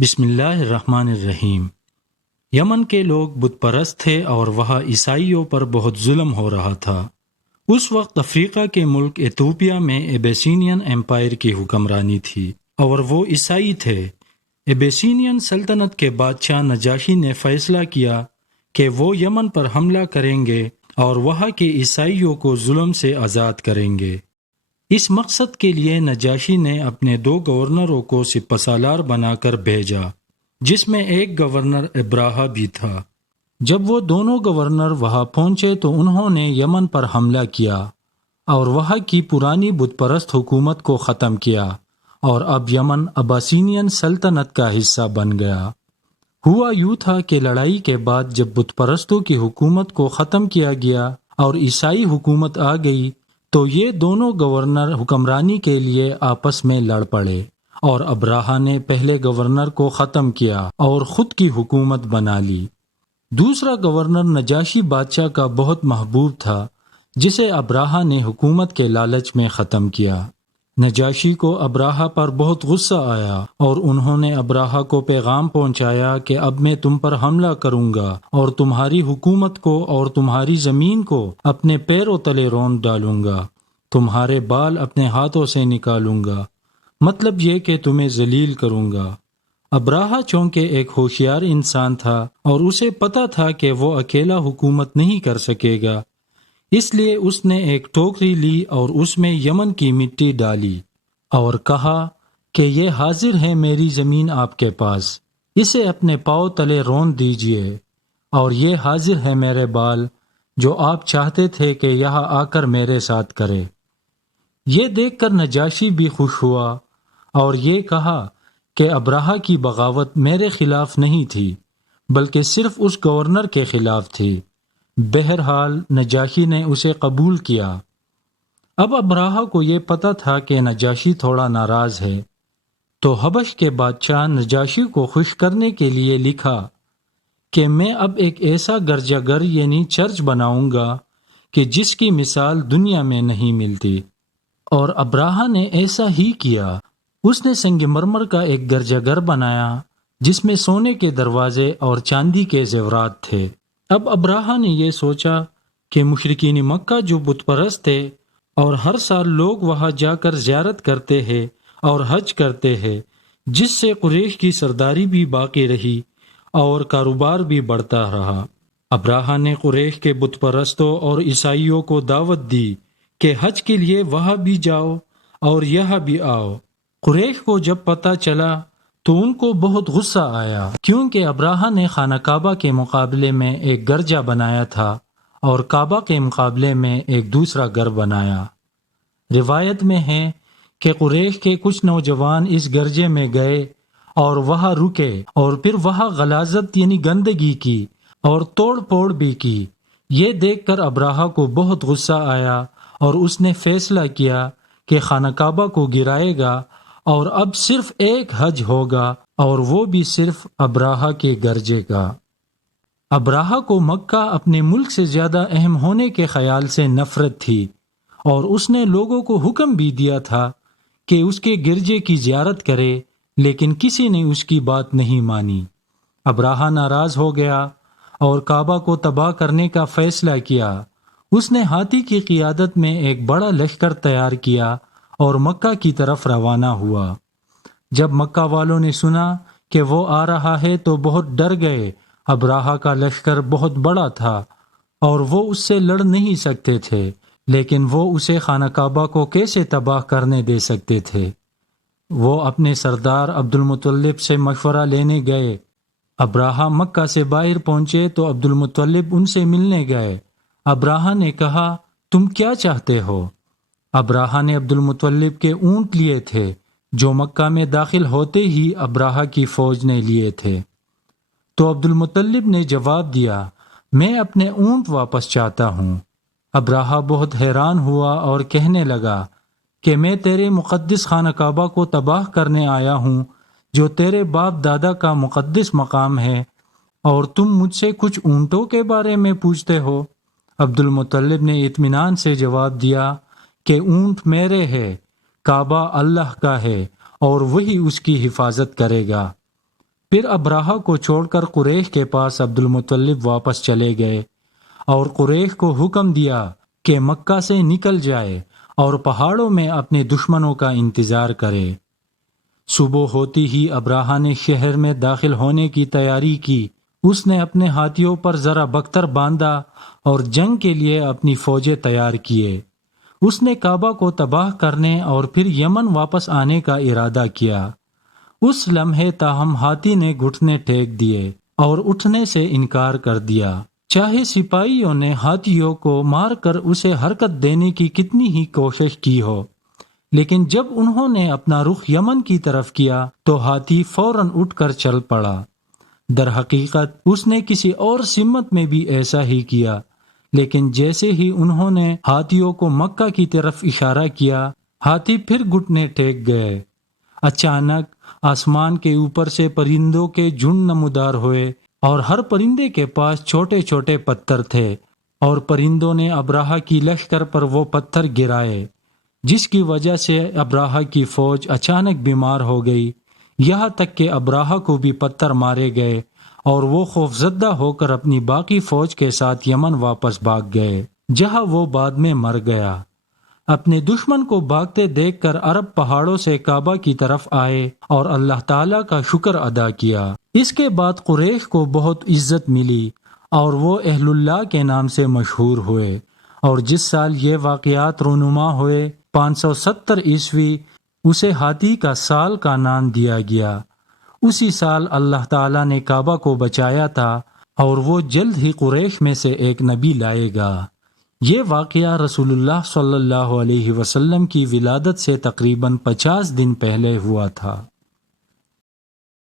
بسم اللہ الرحمن الرحیم۔ یمن کے لوگ بت پرست تھے اور وہاں عیسائیوں پر بہت ظلم ہو رہا تھا۔ اس وقت افریقہ کے ملک ایتھوپیا میں ایبیسینین امپائر کی حکمرانی تھی اور وہ عیسائی تھے۔ ایبیسینین سلطنت کے بادشاہ نجاشی نے فیصلہ کیا کہ وہ یمن پر حملہ کریں گے اور وہاں کے عیسائیوں کو ظلم سے آزاد کریں گے۔ اس مقصد کے لیے نجاشی نے اپنے 2 گورنروں کو سپہ سالار بنا کر بھیجا، جس میں ایک گورنر ابراہہ بھی تھا۔ جب وہ دونوں گورنر وہاں پہنچے تو انہوں نے یمن پر حملہ کیا اور وہاں کی پرانی بت پرست حکومت کو ختم کیا، اور اب یمن اباسینین سلطنت کا حصہ بن گیا۔ ہوا یوں تھا کہ لڑائی کے بعد جب بت پرستوں کی حکومت کو ختم کیا گیا اور عیسائی حکومت آ گئی تو یہ دونوں گورنر حکمرانی کے لیے آپس میں لڑ پڑے، اور ابراہہ نے پہلے گورنر کو ختم کیا اور خود کی حکومت بنا لی۔ دوسرا گورنر نجاشی بادشاہ کا بہت محبوب تھا، جسے ابراہہ نے حکومت کے لالچ میں ختم کیا۔ نجاشی کو ابراہہ پر بہت غصہ آیا اور انہوں نے ابراہہ کو پیغام پہنچایا کہ اب میں تم پر حملہ کروں گا اور تمہاری حکومت کو اور تمہاری زمین کو اپنے پیروں تلے روند ڈالوں گا، تمہارے بال اپنے ہاتھوں سے نکالوں گا، مطلب یہ کہ تمہیں ذلیل کروں گا۔ ابراہہ چونکہ ایک ہوشیار انسان تھا اور اسے پتہ تھا کہ وہ اکیلا حکومت نہیں کر سکے گا، اس لیے اس نے ایک ٹوکری لی اور اس میں یمن کی مٹی ڈالی اور کہا کہ یہ حاضر ہے میری زمین آپ کے پاس، اسے اپنے پاؤں تلے روند دیجئے، اور یہ حاضر ہے میرے بال جو آپ چاہتے تھے کہ یہاں آ کر میرے ساتھ کرے۔ یہ دیکھ کر نجاشی بھی خوش ہوا اور یہ کہا کہ ابراہہ کی بغاوت میرے خلاف نہیں تھی بلکہ صرف اس گورنر کے خلاف تھی۔ بہرحال نجاشی نے اسے قبول کیا۔ اب ابراہہ کو یہ پتہ تھا کہ نجاشی تھوڑا ناراض ہے، تو حبش کے بادشاہ نجاشی کو خوش کرنے کے لیے لکھا کہ میں اب ایک ایسا گرجا گھر یعنی چرچ بناؤں گا کہ جس کی مثال دنیا میں نہیں ملتی، اور ابراہہ نے ایسا ہی کیا۔ اس نے سنگ مرمر کا ایک گرجا گھر بنایا جس میں سونے کے دروازے اور چاندی کے زیورات تھے۔ اب ابراہہ نے یہ سوچا کہ مشرکین مکہ جو بت پرست تھے اور ہر سال لوگ وہاں جا کر زیارت کرتے ہیں اور حج کرتے ہیں، جس سے قریش کی سرداری بھی باقی رہی اور کاروبار بھی بڑھتا رہا۔ ابراہہ نے قریش کے بت پرستوں اور عیسائیوں کو دعوت دی کہ حج کے لیے وہاں بھی جاؤ اور یہاں بھی آؤ۔ قریش کو جب پتہ چلا تو ان کو بہت غصہ آیا، کیونکہ ابراہہ نے خانہ کعبہ کے مقابلے میں ایک گرجا بنایا تھا اور کعبہ کے مقابلے میں ایک دوسرا گھر بنایا۔ روایت میں ہے کہ قریش کے کچھ نوجوان اس گرجے میں گئے اور وہاں رکے اور پھر وہاں غلاظت یعنی گندگی کی اور توڑ پھوڑ بھی کی۔ یہ دیکھ کر ابراہہ کو بہت غصہ آیا اور اس نے فیصلہ کیا کہ خانہ کعبہ کو گرائے گا اور اب صرف ایک حج ہوگا، اور وہ بھی صرف ابراہہ کے گرجے کا۔ ابراہہ کو مکہ اپنے ملک سے زیادہ اہم ہونے کے خیال سے نفرت تھی، اور اس نے لوگوں کو حکم بھی دیا تھا کہ اس کے گرجے کی زیارت کرے، لیکن کسی نے اس کی بات نہیں مانی۔ ابراہہ ناراض ہو گیا اور کعبہ کو تباہ کرنے کا فیصلہ کیا۔ اس نے ہاتھی کی قیادت میں ایک بڑا لشکر تیار کیا اور مکہ کی طرف روانہ ہوا۔ جب مکہ والوں نے سنا کہ وہ آ رہا ہے تو بہت ڈر گئے۔ ابراہہ کا لشکر بہت بڑا تھا اور وہ اس سے لڑ نہیں سکتے تھے، لیکن وہ اسے خانہ کعبہ کو کیسے تباہ کرنے دے سکتے تھے؟ وہ اپنے سردار عبد المطلب سے مشورہ لینے گئے۔ ابراہہ مکہ سے باہر پہنچے تو عبد المطلب ان سے ملنے گئے۔ ابراہہ نے کہا، تم کیا چاہتے ہو؟ ابراہہ نے عبد المطلب کے اونٹ لیے تھے جو مکہ میں داخل ہوتے ہی ابراہہ کی فوج نے لیے تھے۔ تو عبد المطلب نے جواب دیا، میں اپنے اونٹ واپس چاہتا ہوں۔ ابراہہ بہت حیران ہوا اور کہنے لگا کہ میں تیرے مقدس خانہ کعبہ کو تباہ کرنے آیا ہوں جو تیرے باپ دادا کا مقدس مقام ہے، اور تم مجھ سے کچھ اونٹوں کے بارے میں پوچھتے ہو؟ عبد المطلب نے اطمینان سے جواب دیا کہ اونٹ میرے ہے، کعبہ اللہ کا ہے اور وہی اس کی حفاظت کرے گا۔ پھر ابراہہ کو چھوڑ کر قریش کے پاس عبد المطلب واپس چلے گئے اور قریش کو حکم دیا کہ مکہ سے نکل جائے اور پہاڑوں میں اپنے دشمنوں کا انتظار کرے۔ صبح ہوتی ہی ابراہہ نے شہر میں داخل ہونے کی تیاری کی۔ اس نے اپنے ہاتھیوں پر ذرا بختر باندھا اور جنگ کے لیے اپنی فوجیں تیار کیے۔ اس نے کعبہ کو تباہ کرنے اور پھر یمن واپس آنے کا ارادہ کیا۔ اس لمحے تاہم ہاتھی نے گھٹنے ٹیک دیے اور اٹھنے سے انکار کر دیا، چاہے سپاہیوں نے ہاتھیوں کو مار کر اسے حرکت دینے کی کتنی ہی کوشش کی ہو۔ لیکن جب انہوں نے اپنا رخ یمن کی طرف کیا تو ہاتھی فوراً اٹھ کر چل پڑا۔ در حقیقت اس نے کسی اور سمت میں بھی ایسا ہی کیا، لیکن جیسے ہی انہوں نے ہاتھیوں کو مکہ کی طرف اشارہ کیا، ہاتھی پھر گھٹنے ٹیک گئے۔ اچانک آسمان کے اوپر سے پرندوں کے جھنڈ نمودار ہوئے اور ہر پرندے کے پاس چھوٹے چھوٹے پتھر تھے، اور پرندوں نے ابراہہ کی لشکر پر وہ پتھر گرائے، جس کی وجہ سے ابراہہ کی فوج اچانک بیمار ہو گئی، یہاں تک کہ ابراہہ کو بھی پتھر مارے گئے اور وہ خوفزدہ ہو کر اپنی باقی فوج کے ساتھ یمن واپس بھاگ گئے، جہاں وہ بعد میں مر گیا۔ اپنے دشمن کو بھاگتے دیکھ کر عرب پہاڑوں سے کعبہ کی طرف آئے اور اللہ تعالیٰ کا شکر ادا کیا۔ اس کے بعد قریش کو بہت عزت ملی اور وہ اہل اللہ کے نام سے مشہور ہوئے، اور جس سال یہ واقعات رونما ہوئے 570 عیسوی، اسے ہاتھی کا سال کا نام دیا گیا۔ اسی سال اللہ تعالیٰ نے کعبہ کو بچایا تھا اور وہ جلد ہی قریش میں سے ایک نبی لائے گا۔ یہ واقعہ رسول اللہ صلی اللہ علیہ وسلم کی ولادت سے تقریباً 50 دن پہلے ہوا تھا۔